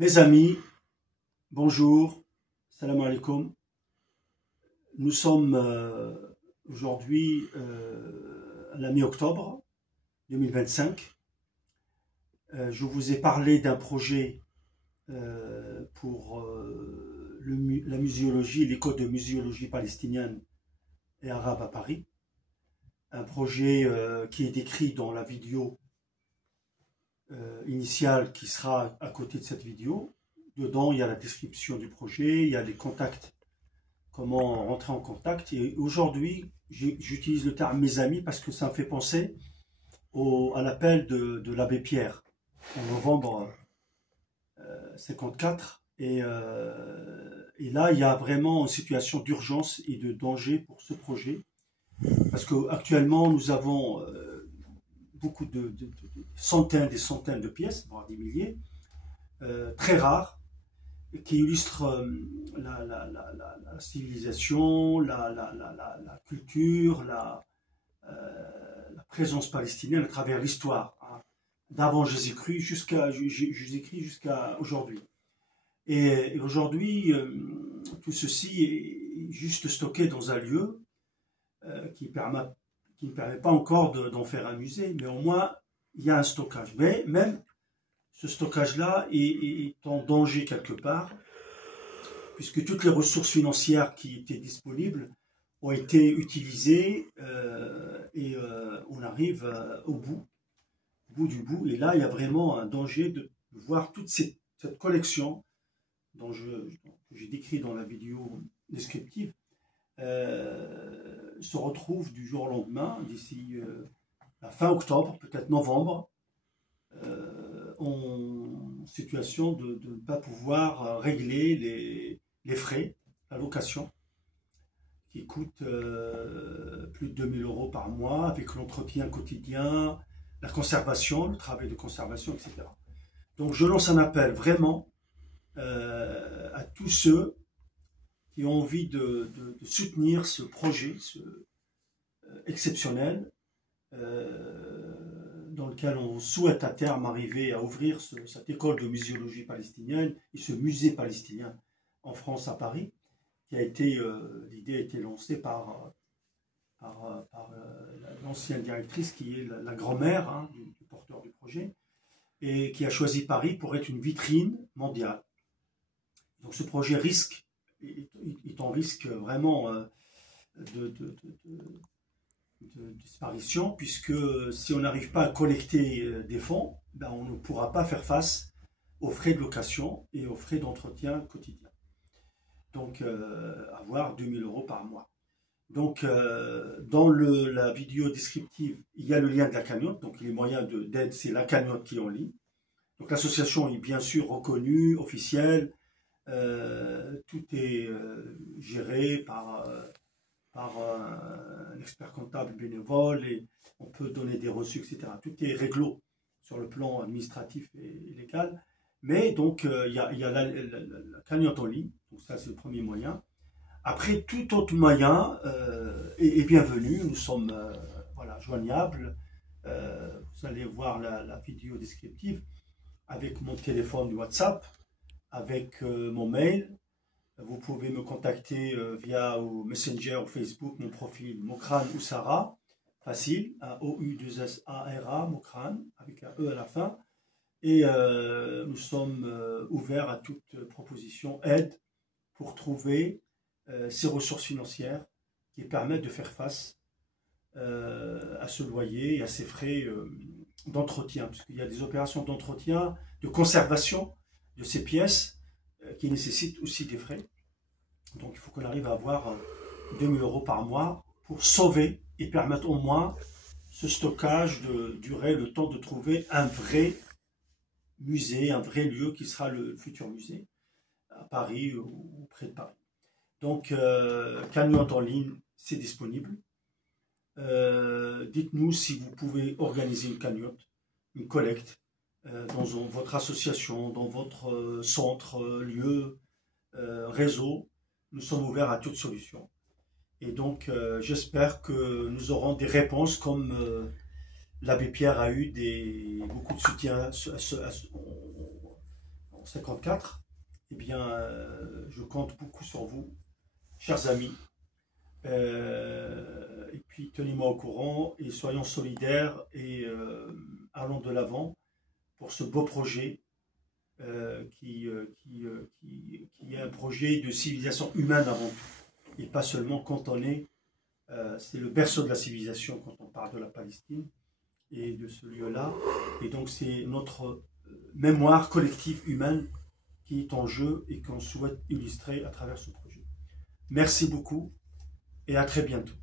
Mes amis, bonjour, salam alaikum. Nous sommes aujourd'hui à la mi-octobre 2025. Je vous ai parlé d'un projet pour la muséologie, l'école de muséologie palestinienne et arabe à Paris. Un projet qui est décrit dans la vidéo initiale qui sera à côté de cette vidéo. Dedans, il y a la description du projet, il y a les contacts, comment rentrer en contact. Et aujourd'hui, j'utilise le terme mes amis parce que ça me fait penser à l'appel de l'abbé Pierre en novembre 54. Et là, il y a vraiment une situation d'urgence et de danger pour ce projet. Parce qu'actuellement, nous avons beaucoup de centaines, des centaines de pièces, voire des milliers, très rares, qui illustrent la civilisation, la culture, la présence palestinienne à travers l'histoire, hein, d'avant Jésus-Christ jusqu'à aujourd'hui. Et aujourd'hui, tout ceci est juste stocké dans un lieu qui ne permet pas encore d'en faire un musée, mais au moins il y a un stockage. Mais même ce stockage-là est en danger quelque part, puisque toutes les ressources financières qui étaient disponibles ont été utilisées et on arrive au bout du bout. Et là, il y a vraiment un danger de voir toute cette collection que j'ai décrit dans la vidéo descriptive se retrouve du jour au lendemain, d'ici la fin octobre, peut-être novembre, en situation de ne pas pouvoir régler les frais, la location, qui coûte plus de 2 000 € par mois, avec l'entretien quotidien, la conservation, le travail de conservation, etc. Donc je lance un appel vraiment à tous ceux qui ont envie de soutenir ce projet exceptionnel dans lequel on souhaite à terme arriver à ouvrir cette école de muséologie palestinienne et ce musée palestinien en France à Paris, qui a été, l'idée a été lancée par l'ancienne directrice qui est la grand-mère, hein, du porteur du projet, et qui a choisi Paris pour être une vitrine mondiale. Donc ce projet est en risque vraiment de disparition, puisque si on n'arrive pas à collecter des fonds, ben on ne pourra pas faire face aux frais de location et aux frais d'entretien quotidien. Donc avoir 2 000 € par mois. Donc dans la vidéo descriptive, il y a le lien de la cagnotte, donc les moyens d'aide, c'est la cagnotte qui est en ligne. Donc l'association est bien sûr reconnue, officielle, tout est géré par un expert comptable bénévole et on peut donner des reçus, etc. Tout est réglo sur le plan administratif et légal. Mais donc, il y a la cagnotte en ligne, donc ça c'est le premier moyen. Après, tout autre moyen est bienvenu. Nous sommes voilà, joignables. Vous allez voir la vidéo descriptive avec mon téléphone WhatsApp, avec mon mail. Vous pouvez me contacter via Messenger ou Facebook, mon profil Mokran Oussara, facile, O-U-2-S-A-R-A, Mokran, avec un E à la fin. Et nous sommes ouverts à toute proposition, aide pour trouver ces ressources financières qui permettent de faire face à ce loyer et à ces frais d'entretien, puisqu'il y a des opérations d'entretien, de conservation de ces pièces qui nécessitent aussi des frais. Donc il faut qu'on arrive à avoir 2 000 € par mois pour sauver et permettre au moins ce stockage de durer le temps de trouver un vrai musée, un vrai lieu qui sera le futur musée à Paris ou près de Paris. Donc cagnotte en ligne, c'est disponible. Dites-nous si vous pouvez organiser une cagnotte, une collecte dans votre association, dans votre centre, lieu, réseau. Nous sommes ouverts à toute solution. Et donc, j'espère que nous aurons des réponses comme l'abbé Pierre a eu beaucoup de soutien 1954, eh bien, je compte beaucoup sur vous, chers amis. Et puis, tenez-moi au courant et soyons solidaires et allons de l'avant pour ce beau projet qui est un projet de civilisation humaine avant tout, et pas seulement cantonné. C'est le berceau de la civilisation quand on parle de la Palestine et de ce lieu-là. Et donc c'est notre mémoire collective humaine qui est en jeu et qu'on souhaite illustrer à travers ce projet. Merci beaucoup et à très bientôt.